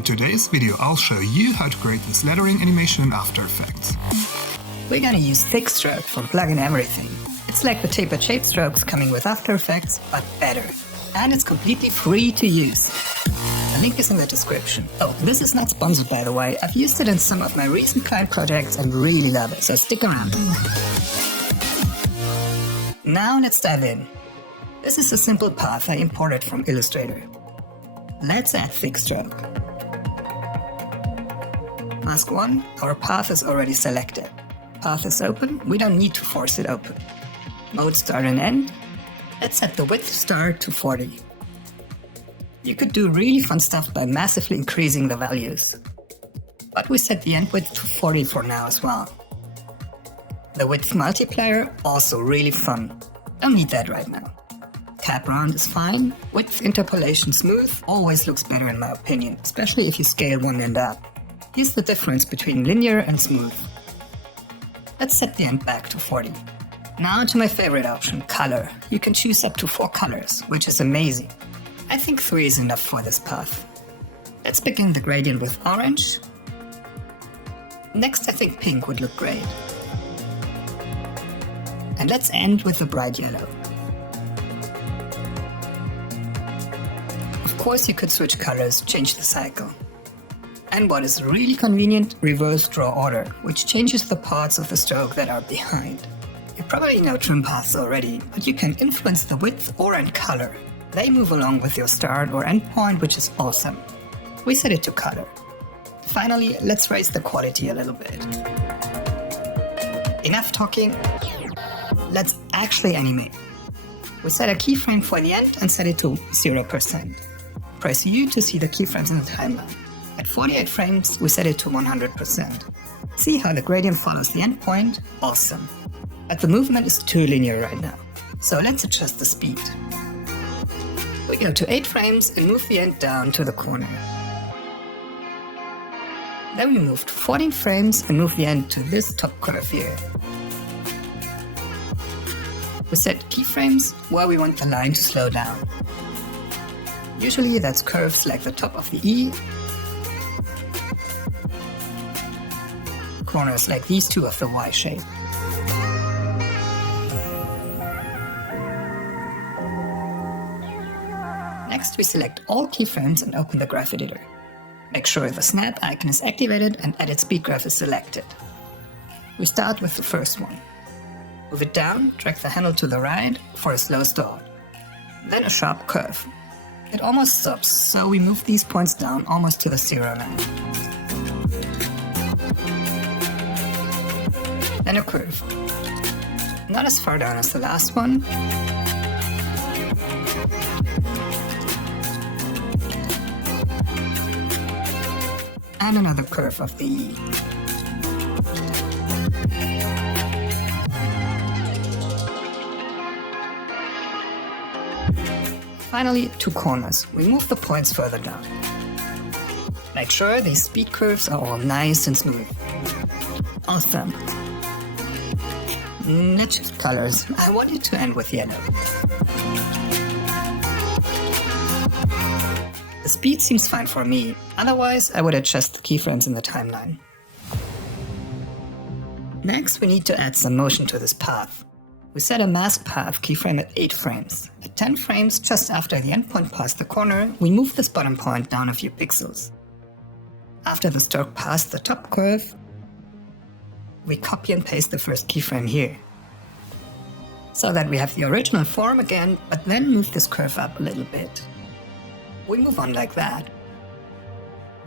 In today's video, I'll show you how to create this lettering animation in After Effects. We're gonna use Thicc Stroke from Plugin Everything. It's like the tapered shape strokes coming with After Effects, but better. And it's completely free to use. The link is in the description. Oh, this is not sponsored, by the way. I've used it in some of my recent client projects and really love it, so stick around. Now let's dive in. This is a simple path I imported from Illustrator. Let's add Thicc Stroke. Mask 1, our path is already selected. Path is open, we don't need to force it open. Mode start and end. Let's set the width start to 40. You could do really fun stuff by massively increasing the values. But we set the end width to 40 for now as well. The width multiplier, also really fun. Don't need that right now. Cap round is fine. Width interpolation smooth always looks better in my opinion, especially if you scale one end up. Here's the difference between linear and smooth. Let's set the end back to 40. Now to my favorite option, color. You can choose up to 4 colors, which is amazing. I think 3 is enough for this path. Let's begin the gradient with orange. Next I think pink would look great. And let's end with a bright yellow. Of course you could switch colors, change the cycle. And what is really convenient, reverse draw order, which changes the parts of the stroke that are behind. You probably know trim paths already, but you can influence the width or end color. They move along with your start or end point, which is awesome. We set it to color. Finally, let's raise the quality a little bit. Enough talking, let's actually animate. We set a keyframe for the end and set it to 0%. Press U to see the keyframes in the timeline. At 48 frames, we set it to 100%. See how the gradient follows the endpoint? Awesome. But the movement is too linear right now. So let's adjust the speed. We go to 8 frames and move the end down to the corner. Then we move to 14 frames and move the end to this top curve here. We set keyframes where we want the line to slow down. Usually that's curves like the top of the E, corners like these two of the Y shape. Next we select all keyframes and open the graph editor. Make sure the snap icon is activated and edit speed graph is selected. We start with the first one. Move it down, drag the handle to the right for a slow start. Then a sharp curve. It almost stops, so we move these points down almost to the 0 line. Then a curve. Not as far down as the last one. And another curve of the E. Finally, 2 corners. We move the points further down. Make sure these speed curves are all nice and smooth. Awesome. Let's shift colors. I want it to end with yellow. The speed seems fine for me, otherwise I would adjust the keyframes in the timeline. Next we need to add some motion to this path. We set a mask path keyframe at 8 frames. At 10 frames, just after the endpoint past the corner, we move this bottom point down a few pixels. After the stroke passed the top curve, we copy and paste the first keyframe here. So that we have the original form again, but then move this curve up a little bit. We move on like that.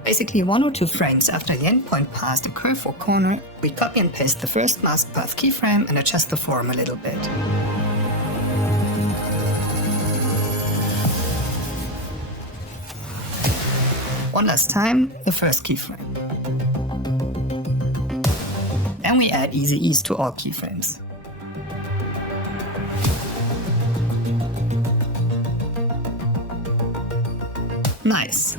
Basically 1 or 2 frames after the endpoint past a curve or corner, we copy and paste the first mask path keyframe and adjust the form a little bit. One last time, the first keyframe. Then we add easy ease to all keyframes. Nice.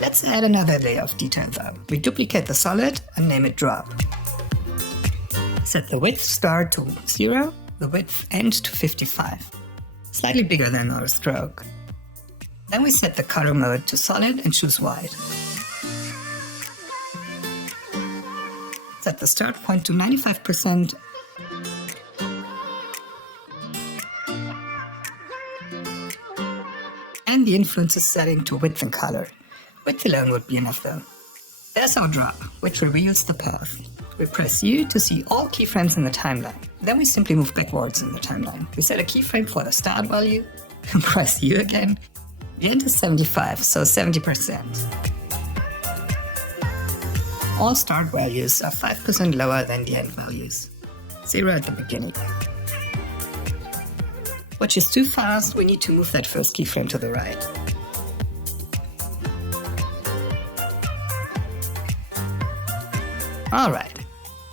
Let's add another layer of detail though. We duplicate the solid and name it drop. Set the width start to 0, the width end to 55. Slightly bigger than our stroke. Then we set the color mode to solid and choose white. Set the start point to 95%. And the influences setting to width and color. Width alone would be enough though. There's our drop, which reveals the path. We press U to see all keyframes in the timeline. Then we simply move backwards in the timeline. We set a keyframe for the start value, and press U again. The end is 75, so 70%. All start values are 5% lower than the end values. 0 at the beginning. Which is too fast, we need to move that first keyframe to the right. Alright,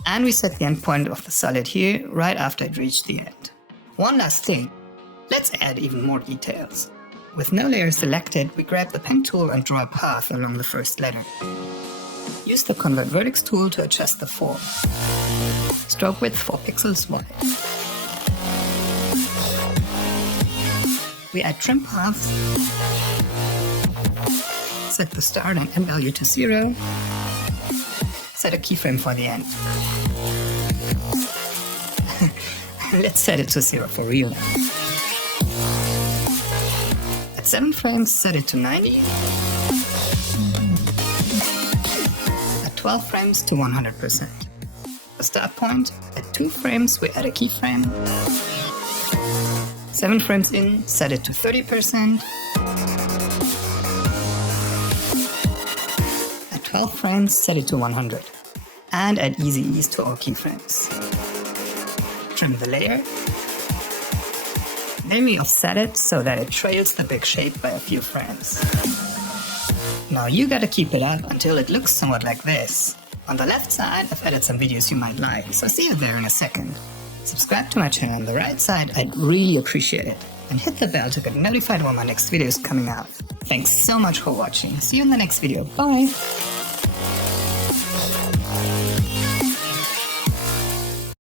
and we set the endpoint of the solid here right after it reached the end. One last thing, let's add even more details. With no layer selected, we grab the pen tool and draw a path along the first letter. Use the Convert Vertex tool to adjust the form. Stroke width 4 pixels wide. We add trim paths. Set the start and end value to 0. Set a keyframe for the end. Let's set it to 0 for real. At 7 frames, set it to 90. At 12 frames to 100%. The start point, at 2 frames, we add a keyframe. 7 frames in, set it to 30%. At 12 frames, set it to 100. And add easy ease to all keyframes. Trim the layer. Then we offset it so that it trails the big shape by a few frames. Now you gotta keep it up until it looks somewhat like this. On the left side, I've added some videos you might like, so see you there in a second. Subscribe to my channel on the right side, I'd really appreciate it. And hit the bell to get notified when my next video is coming out. Thanks so much for watching. See you in the next video. Bye!